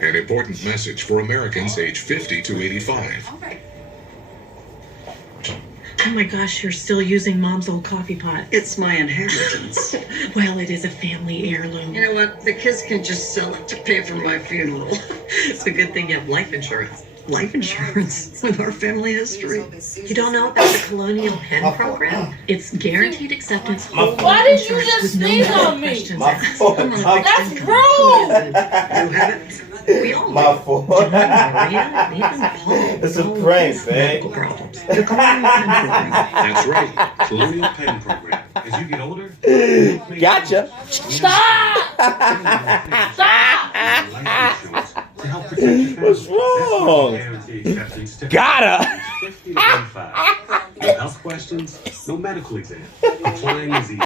An important message for Americans age 50 to 85. Oh my gosh, you're still using Mom's old coffee pot. It's my inheritance. Well, it is a family heirloom. You know what? The kids can just sell it to pay for my funeral. It's a good thing you have life insurance. Life insurance with our family history. You don't know about the Colonial Penn program? It's guaranteed acceptance whole Why life did you insurance just with no sneeze medical on me? questions My asked. fault. Come on, My- fixed That's income. rude. You have it? We all My do. fault. John, Maria, even Paul. It's a all prank, have man. medical problems. The Colonial Penn program. That's right. Colonial Penn Program. As you get older, Gotcha. Stop! to help protect your family. What's wrong? That's why we guarantee acceptance to Gotta. 50 to 85. No health questions, no medical exam. Applying is easy.